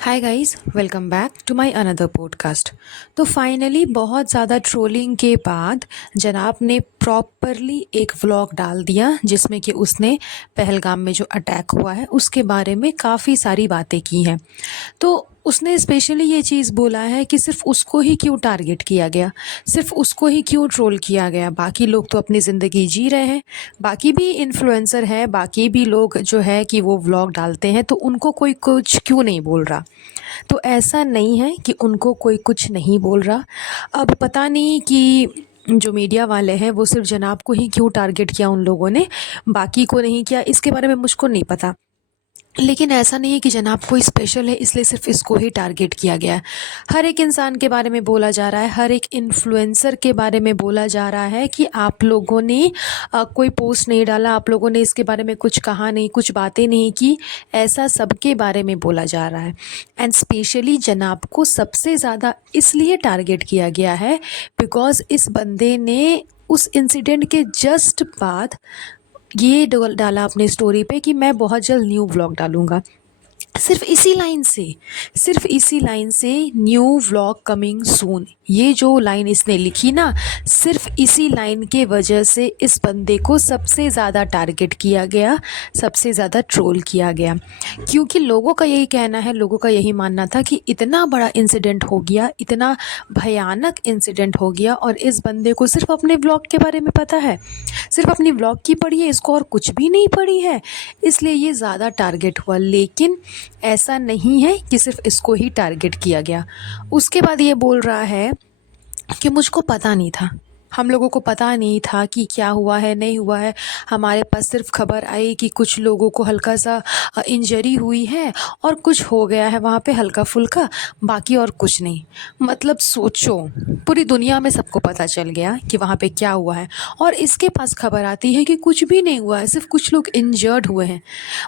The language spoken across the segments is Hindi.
Hi guys, welcome back to my another podcast. तो फाइनली बहुत ज़्यादा ट्रोलिंग के बाद जनाब ने प्रॉपरली एक व्लॉग डाल दिया जिसमें कि उसने पहलगाम में जो अटैक हुआ है उसके बारे में काफ़ी सारी बातें की हैं। तो उसने स्पेशली ये चीज़ बोला है कि सिर्फ उसको ही क्यों टारगेट किया गया, सिर्फ उसको ही क्यों ट्रोल किया गया, बाकी लोग तो अपनी ज़िंदगी जी रहे हैं, बाकी भी इन्फ्लुएंसर हैं, बाकी भी लोग जो है कि वो व्लॉग डालते हैं तो उनको कोई कुछ क्यों नहीं बोल रहा। तो ऐसा नहीं है कि उनको कोई कुछ नहीं बोल रहा। अब पता नहीं कि जो मीडिया वाले हैं वो सिर्फ जनाब को ही क्यों टारगेट किया उन लोगों ने, बाकी को नहीं किया, इसके बारे में मुझको नहीं पता। लेकिन ऐसा नहीं है कि जनाब कोई स्पेशल है इसलिए सिर्फ इसको ही टारगेट किया गया है। हर एक इंसान के बारे में बोला जा रहा है, हर एक इन्फ्लुएंसर के बारे में बोला जा रहा है कि आप लोगों ने कोई पोस्ट नहीं डाला, आप लोगों ने इसके बारे में कुछ कहा नहीं, कुछ बातें नहीं की, ऐसा सबके बारे में बोला जा रहा है। एंड स्पेशली जनाब को सबसे ज़्यादा इसलिए टारगेट किया गया है बिकॉज़ इस बंदे ने उस इंसिडेंट के जस्ट बाद ये डाला अपने स्टोरी पे कि मैं बहुत जल्द न्यू व्लॉग डालूँगा। सिर्फ इसी लाइन से न्यू व्लॉग कमिंग सून, ये जो लाइन इसने लिखी ना, सिर्फ इसी लाइन के वजह से इस बंदे को सबसे ज़्यादा टारगेट किया गया, सबसे ज़्यादा ट्रोल किया गया। क्योंकि लोगों का यही कहना है, लोगों का यही मानना था कि इतना बड़ा इंसिडेंट हो गया, इतना भयानक इंसिडेंट हो गया और इस बंदे को सिर्फ अपने व्लॉग के बारे में पता है, सिर्फ अपनी व्लॉग की पढ़ी है, इसको और कुछ भी नहीं पढ़ी है, इसलिए ये ज़्यादा टारगेट हुआ। लेकिन ऐसा नहीं है कि सिर्फ इसको ही टारगेट किया गया। उसके बाद ये बोल रहा है कि मुझको पता नहीं था, हम लोगों को पता नहीं था कि क्या हुआ है नहीं हुआ है, हमारे पास सिर्फ खबर आई कि कुछ लोगों को हल्का सा इंजरी हुई है और कुछ हो गया है वहाँ पे हल्का फुल्का, बाकी और कुछ नहीं। मतलब सोचो, पूरी दुनिया में सबको पता चल गया कि वहाँ पे क्या हुआ है और इसके पास खबर आती है कि कुछ भी नहीं हुआ है, सिर्फ कुछ लोग इंजर्ड हुए हैं।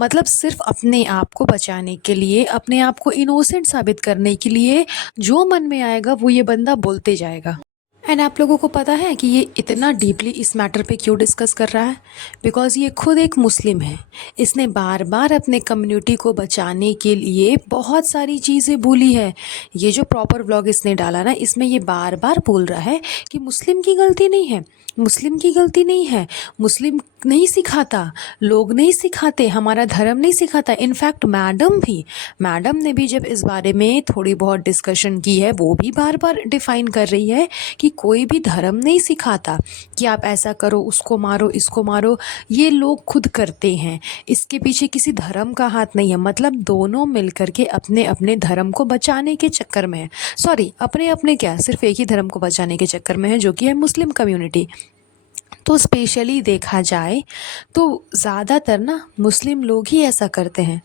मतलब सिर्फ अपने आप को बचाने के लिए, अपने आप को इनोसेंट साबित करने के लिए जो मन में आएगा वो ये बंदा बोलते जाएगा। एंड आप लोगों को पता है कि ये इतना डीपली इस मैटर पे क्यों डिस्कस कर रहा है? बिकॉज़ ये खुद एक मुस्लिम है। इसने बार बार अपने कम्युनिटी को बचाने के लिए बहुत सारी चीज़ें बोली है। ये जो प्रॉपर व्लॉग इसने डाला ना, इसमें ये बार बार बोल रहा है कि मुस्लिम की गलती नहीं है, मुस्लिम की गलती नहीं है, मुस्लिम नहीं सिखाता, लोग नहीं सिखाते, हमारा धर्म नहीं सिखाता। इनफैक्ट मैडम ने भी जब इस बारे में थोड़ी बहुत डिस्कशन की है, वो भी बार बार डिफ़ाइन कर रही है कि कोई भी धर्म नहीं सिखाता कि आप ऐसा करो, उसको मारो, इसको मारो, ये लोग खुद करते हैं, इसके पीछे किसी धर्म का हाथ नहीं है। मतलब दोनों मिलकर के अपने अपने धर्म को बचाने के चक्कर में है, सॉरी अपने अपने क्या, सिर्फ एक ही धर्म को बचाने के चक्कर में है जो कि है मुस्लिम कम्युनिटी। तो स्पेशली देखा जाए तो ज़्यादातर ना मुस्लिम लोग ही ऐसा करते हैं।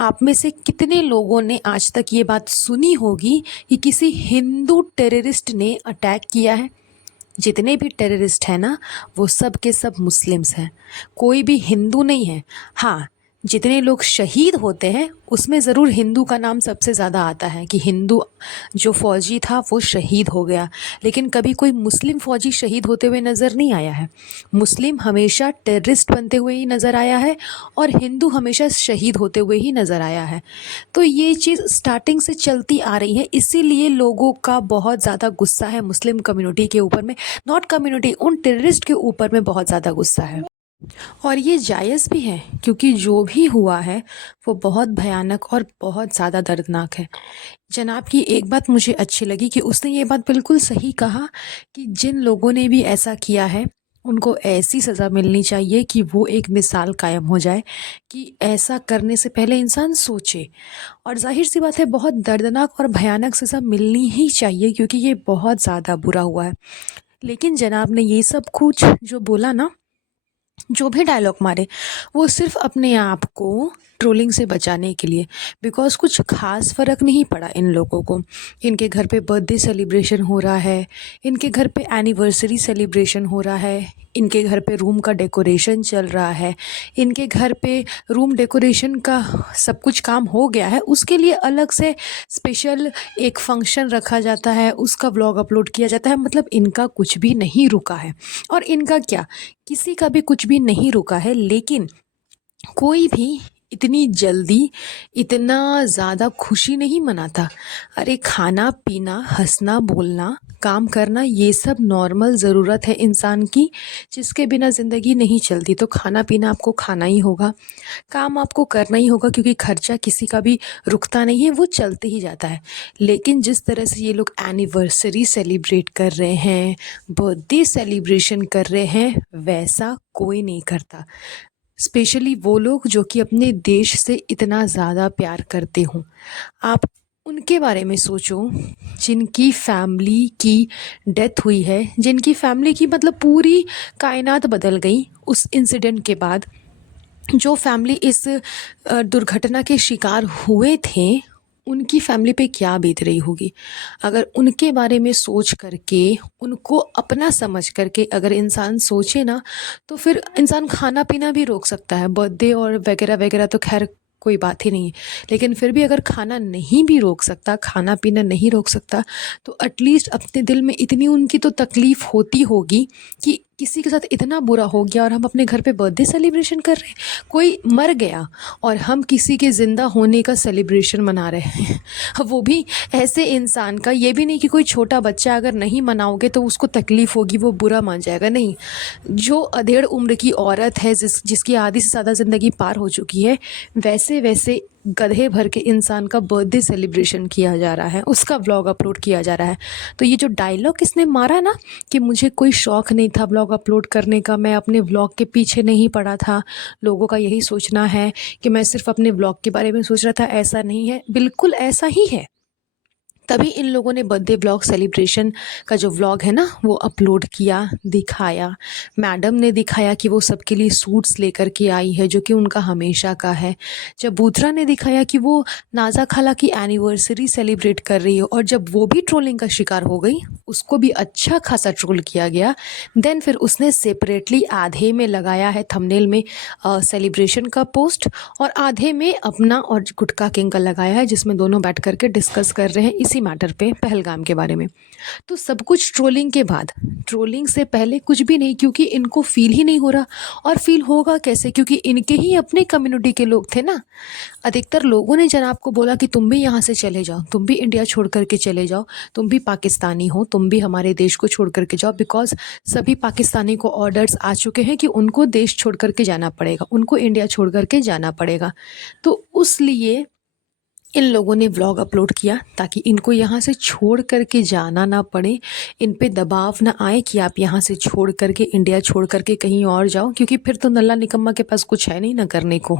आप में से कितने लोगों ने आज तक ये बात सुनी होगी कि किसी हिंदू टेररिस्ट ने अटैक किया है? जितने भी टेररिस्ट हैं ना, वो सब के सब मुस्लिम्स हैं, कोई भी हिंदू नहीं है। हाँ, जितने लोग शहीद होते हैं उसमें ज़रूर हिंदू का नाम सबसे ज़्यादा आता है कि हिंदू जो फ़ौजी था वो शहीद हो गया, लेकिन कभी कोई मुस्लिम फ़ौजी शहीद होते हुए नज़र नहीं आया है। मुस्लिम हमेशा टेररिस्ट बनते हुए ही नज़र आया है और हिंदू हमेशा शहीद होते हुए ही नज़र आया है। तो ये चीज़ स्टार्टिंग से चलती आ रही है, इसीलिए लोगों का बहुत ज़्यादा गुस्सा है मुस्लिम कम्युनिटी के ऊपर में, नॉट कम्युनिटी, उन टेररिस्ट के ऊपर में बहुत ज़्यादा गुस्सा है। और ये जायज़ भी है क्योंकि जो भी हुआ है वो बहुत भयानक और बहुत ज़्यादा दर्दनाक है। जनाब की एक बात मुझे अच्छी लगी कि उसने ये बात बिल्कुल सही कहा कि जिन लोगों ने भी ऐसा किया है उनको ऐसी सज़ा मिलनी चाहिए कि वो एक मिसाल कायम हो जाए कि ऐसा करने से पहले इंसान सोचे। और ज़ाहिर सी बात है बहुत दर्दनाक और भयानक सज़ा मिलनी ही चाहिए क्योंकि ये बहुत ज़्यादा बुरा हुआ है। लेकिन जनाब ने ये सब कुछ जो बोला ना, जो भी डायलॉग मारे, वो सिर्फ अपने आप को ट्रोलिंग से बचाने के लिए, बिकॉज़ कुछ ख़ास फ़र्क नहीं पड़ा इन लोगों को। इनके घर पे बर्थडे सेलिब्रेशन हो रहा है, इनके घर पे एनिवर्सरी सेलिब्रेशन हो रहा है, इनके घर पे रूम का डेकोरेशन चल रहा है, इनके घर पे रूम डेकोरेशन का सब कुछ काम हो गया है, उसके लिए अलग से स्पेशल एक फंक्शन रखा जाता है, उसका व्लॉग अपलोड किया जाता है। मतलब इनका कुछ भी नहीं रुका है। और इनका क्या, किसी का भी कुछ भी नहीं रुका है। लेकिन कोई भी इतनी जल्दी इतना ज़्यादा खुशी नहीं मनाता। अरे खाना पीना, हंसना बोलना, काम करना, ये सब नॉर्मल ज़रूरत है इंसान की, जिसके बिना ज़िंदगी नहीं चलती। तो खाना पीना आपको खाना ही होगा, काम आपको करना ही होगा, क्योंकि खर्चा किसी का भी रुकता नहीं है, वो चलते ही जाता है। लेकिन जिस तरह से ये लोग एनिवर्सरी सेलिब्रेट कर रहे हैं, बर्थडे सेलिब्रेशन कर रहे हैं, वैसा कोई नहीं करता। स्पेशली वो लोग जो कि अपने देश से इतना ज़्यादा प्यार करते हों। आप उनके बारे में सोचो, जिनकी फैमिली की डेथ हुई है, जिनकी फैमिली की मतलब पूरी कायनात बदल गई उस इंसिडेंट के बाद। जो फैमिली इस दुर्घटना के शिकार हुए थे, उनकी फैमिली पे क्या बीत रही होगी। अगर उनके बारे में सोच करके, उनको अपना समझ करके अगर इंसान सोचे ना, तो फिर इंसान खाना पीना भी रोक सकता है। बर्थडे और वगैरह वगैरह तो खैर कोई बात ही नहीं है, लेकिन फिर भी अगर खाना नहीं भी रोक सकता, खाना पीना नहीं रोक सकता, तो एटलीस्ट अपने दिल में इतनी उनकी तो तकलीफ़ होती होगी कि किसी के साथ इतना बुरा हो गया और हम अपने घर पे बर्थडे सेलिब्रेशन कर रहे हैं। कोई मर गया और हम किसी के ज़िंदा होने का सेलिब्रेशन मना रहे हैं। वो भी ऐसे इंसान का, ये भी नहीं कि कोई छोटा बच्चा अगर नहीं मनाओगे तो उसको तकलीफ़ होगी, वो बुरा मान जाएगा, नहीं। जो अधेड़ उम्र की औरत है, जिसकी आधी से ज़्यादा ज़िंदगी पार हो चुकी है, वैसे वैसे गधे भर के इंसान का बर्थडे सेलिब्रेशन किया जा रहा है, उसका व्लॉग अपलोड किया जा रहा है। तो ये जो डायलॉग इसने मारा ना कि मुझे कोई शौक़ नहीं था व्लॉग अपलोड करने का, मैं अपने व्लॉग के पीछे नहीं पड़ा था, लोगों का यही सोचना है कि मैं सिर्फ अपने व्लॉग के बारे में सोच रहा था, ऐसा नहीं है, बिल्कुल ऐसा ही है। तभी इन लोगों ने बर्थडे व्लॉग सेलिब्रेशन का जो व्लॉग है ना, वो अपलोड किया, दिखाया। मैडम ने दिखाया कि वो सबके लिए सूट्स लेकर के आई है, जो कि उनका हमेशा का है। जब बूथरा ने दिखाया कि वो नाज़ा खाला की एनिवर्सरी सेलिब्रेट कर रही है, और जब वो भी ट्रोलिंग का शिकार हो गई, उसको भी अच्छा खासा ट्रोल किया गया। देन फिर उसने सेपरेटली आधे में लगाया है थंबनेल में सेलिब्रेशन का पोस्ट, और आधे में अपना और गुटका किंग का लगाया है, जिसमें दोनों बैठ करके डिस्कस कर रहे हैं इसी मैटर पे, पहलगाम के बारे में। तो सब कुछ ट्रोलिंग के बाद, ट्रोलिंग से पहले कुछ भी नहीं, क्योंकि इनको फील ही नहीं हो रहा। और फील होगा कैसे, क्योंकि इनके ही अपने कम्युनिटी के लोग थे ना। अधिकतर लोगों ने जनाब को बोला कि तुम भी यहाँ से चले जाओ, तुम भी इंडिया छोड़ करके चले जाओ, तुम भी पाकिस्तानी हो, तुम भी हमारे देश को छोड़ करके जाओ। बिकॉज सभी पाकिस्तानी को ऑर्डर्स आ चुके हैं कि उनको देश छोड़ करके जाना पड़ेगा, उनको इंडिया छोड़ करके जाना पड़ेगा। तो उस लिए इन लोगों ने व्लॉग अपलोड किया, ताकि इनको यहाँ से छोड़ करके जाना ना पड़े, इन पे दबाव ना आए कि आप यहाँ से छोड़ करके, इंडिया छोड़ करके कहीं और जाओ, क्योंकि फिर तो नल्ला निकम्मा के पास कुछ है नहीं ना करने को।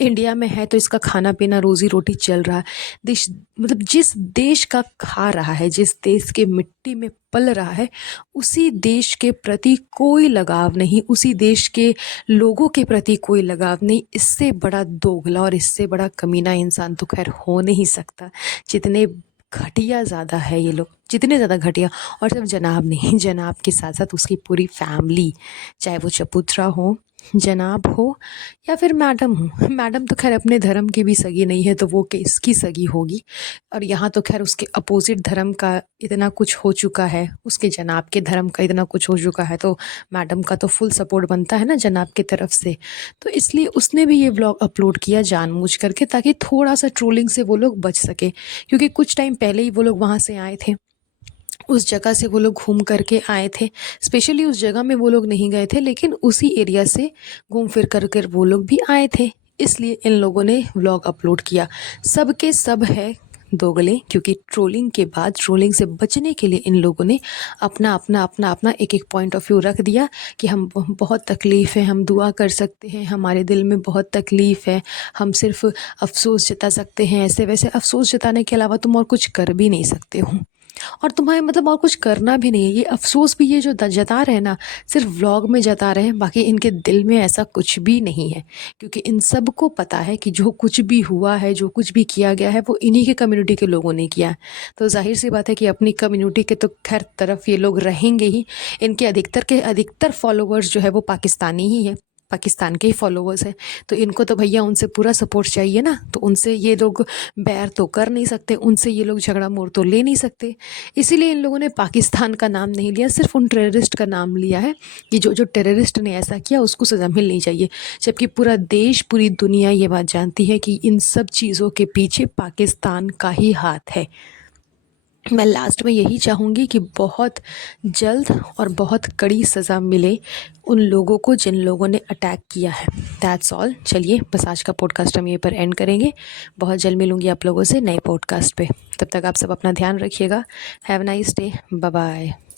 इंडिया में है तो इसका खाना पीना, रोज़ी रोटी चल रहा है। देश मतलब जिस देश का खा रहा है, जिस देश के मिट्टी में पल रहा है, उसी देश के प्रति कोई लगाव नहीं, उसी देश के लोगों के प्रति कोई लगाव नहीं। इससे बड़ा दोगला और इससे बड़ा कमीना इंसान तो खैर हो नहीं सकता। जितने घटिया ज़्यादा है ये लोग, जितने ज़्यादा घटिया। और सिर्फ जनाब नहीं, जनाब के साथ साथ उसकी पूरी फैमिली, चाहे वो चबूतरा हो, जनाब हो, या फिर मैडम हो। मैडम तो खैर अपने धर्म की भी सगी नहीं है, तो वो किसकी सगी होगी। और यहाँ तो खैर उसके अपोजिट धर्म का इतना कुछ हो चुका है, उसके जनाब के धर्म का इतना कुछ हो चुका है, तो मैडम का तो फुल सपोर्ट बनता है ना जनाब की तरफ से। तो इसलिए उसने भी ये व्लॉग अपलोड किया जानबूझ करके, ताकि थोड़ा सा ट्रोलिंग से वो लोग बच सके। क्योंकि कुछ टाइम पहले ही वो लोग वहाँ से आए थे, उस जगह से वो लोग घूम करके आए थे। स्पेशली उस जगह में वो लोग नहीं गए थे, लेकिन उसी एरिया से घूम फिर कर कर वो लोग भी आए थे। इसलिए इन लोगों ने व्लॉग अपलोड किया। सब के सब है दोगले, क्योंकि ट्रोलिंग के बाद, ट्रोलिंग से बचने के लिए इन लोगों ने अपना अपना अपना अपना एक एक पॉइंट ऑफ व्यू रख दिया कि हम बहुत तकलीफ़ है, हम दुआ कर सकते हैं, हमारे दिल में बहुत तकलीफ़ है, हम सिर्फ अफसोस जता सकते हैं। ऐसे वैसे अफसोस जताने के अलावा तुम और कुछ कर भी नहीं सकते हो, और तुम्हें मतलब और कुछ करना भी नहीं है। ये अफसोस भी ये जो जता रहे हैं ना, सिर्फ व्लॉग में जता रहे हैं, बाकी इनके दिल में ऐसा कुछ भी नहीं है। क्योंकि इन सब को पता है कि जो कुछ भी हुआ है, जो कुछ भी किया गया है, वो इन्हीं के कम्युनिटी के लोगों ने किया है। तो जाहिर सी बात है कि अपनी कम्युनिटी के तो खैर तरफ ये लोग रहेंगे ही। इनके अधिकतर फॉलोवर्स जो है वो पाकिस्तानी ही है, पाकिस्तान के ही फॉलोअर्स हैं, तो इनको तो भैया उनसे पूरा सपोर्ट चाहिए ना, तो उनसे ये लोग बैर तो कर नहीं सकते, उनसे ये लोग झगड़ा मोड़ तो ले नहीं सकते। इसीलिए इन लोगों ने पाकिस्तान का नाम नहीं लिया, सिर्फ उन टेररिस्ट का नाम लिया है कि जो जो टेररिस्ट ने ऐसा किया उसको सज़ा मिलनी चाहिए। जबकि पूरा देश, पूरी दुनिया ये बात जानती है कि इन सब चीज़ों के पीछे पाकिस्तान का ही हाथ है। मैं लास्ट में यही चाहूँगी कि बहुत जल्द और बहुत कड़ी सज़ा मिले उन लोगों को जिन लोगों ने अटैक किया है। That's all. चलिए बस आज का पॉडकास्ट हम यहीं पर एंड करेंगे। बहुत जल्द मिलूँगी आप लोगों से नए पॉडकास्ट पे। तब तक आप सब अपना ध्यान रखिएगा। Have a nice day. Bye bye.